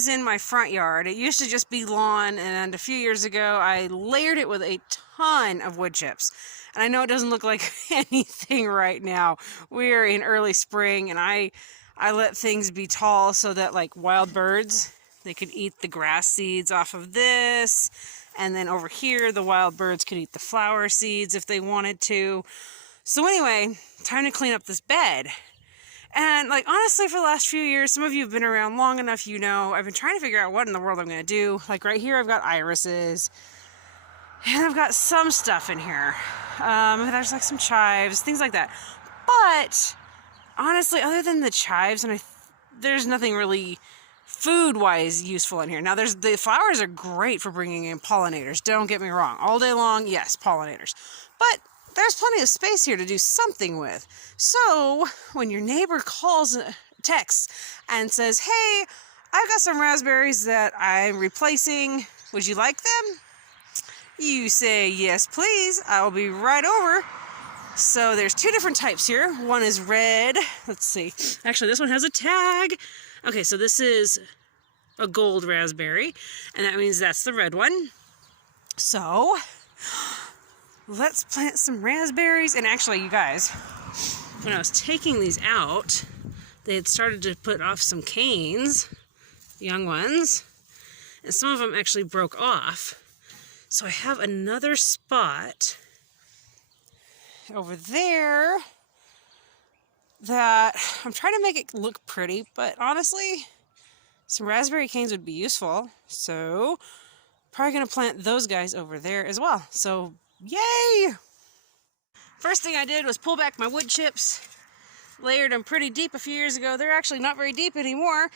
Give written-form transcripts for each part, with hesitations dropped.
is in my front yard. It used to just be lawn, and a few years ago I layered it with a ton of wood chips. And I know it doesn't look like anything right now. We're in early spring, and I let things be tall so that like wild birds, they could eat the grass seeds off of this. And then over here, the wild birds could eat the flower seeds if they wanted to. So anyway, time to clean up this bed. And like honestly, for the last few years, some of you have been around long enough, you know, I've been trying to figure out what in the world I'm going to do. Like right here, I've got irises. And I've got some stuff in here. There's like some chives, things like that. But honestly, other than the chives, and there's nothing really food-wise useful in here. Now, the flowers are great for bringing in pollinators. Don't get me wrong. All day long, yes, pollinators. But there's plenty of space here to do something with. So when your neighbor calls, texts, and says, "Hey, I've got some raspberries that I'm replacing. Would you like them?" You say, "Yes, please. I will be right over." So there's two different types here. One is red. Let's see. Actually, this one has a tag. Okay, so this is a gold raspberry, and that means that's the red one. So let's plant some raspberries. And actually, you guys, when I was taking these out, they had started to put off some canes, young ones, and some of them actually broke off. So I have another spot over there that I'm trying to make it look pretty, but honestly, some raspberry canes would be useful. So probably going to plant those guys over there as well. So yay! First thing I did was pull back my wood chips. Layered them pretty deep a few years ago. They're actually not very deep anymore.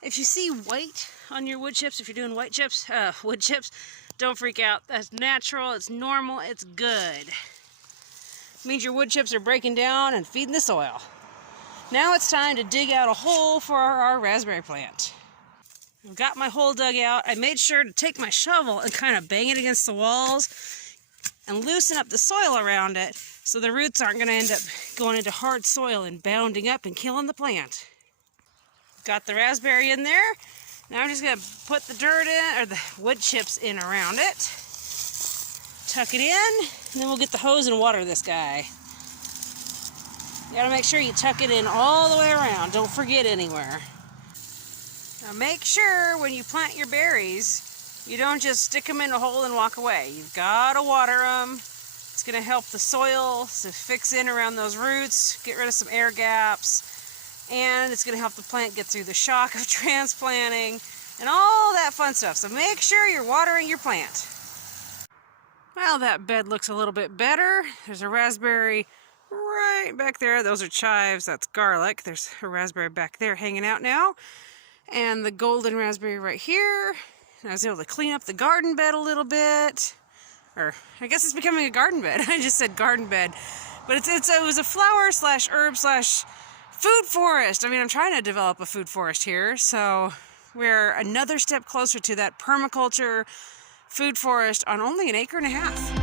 If you see white on your wood chips, if you're doing wood chips, don't freak out. That's natural, it's normal, it's good. It means your wood chips are breaking down and feeding the soil. Now it's time to dig out a hole for our raspberry plant. I've got my hole dug out. I made sure to take my shovel and kind of bang it against the walls and loosen up the soil around it so the roots aren't going to end up going into hard soil and bounding up and killing the plant. Got the raspberry in there. Now I'm just going to put the dirt in, or the wood chips in around it. Tuck it in, and then we'll get the hose and water this guy. You gotta make sure you tuck it in all the way around. Don't forget anywhere. Now make sure when you plant your berries, you don't just stick them in a hole and walk away. You've gotta water them. It's gonna help the soil to fix in around those roots, get rid of some air gaps, and it's gonna help the plant get through the shock of transplanting and all that fun stuff. So make sure you're watering your plant. Well, that bed looks a little bit better. There's a raspberry right back there. Those are chives, that's garlic. There's a raspberry back there hanging out now. And the golden raspberry right here. And I was able to clean up the garden bed a little bit. Or, I guess it's becoming a garden bed. I just said garden bed. But it was a flower slash herb slash food forest. I mean, I'm trying to develop a food forest here. So we're another step closer to that permaculture food forest on only 1.5 acres.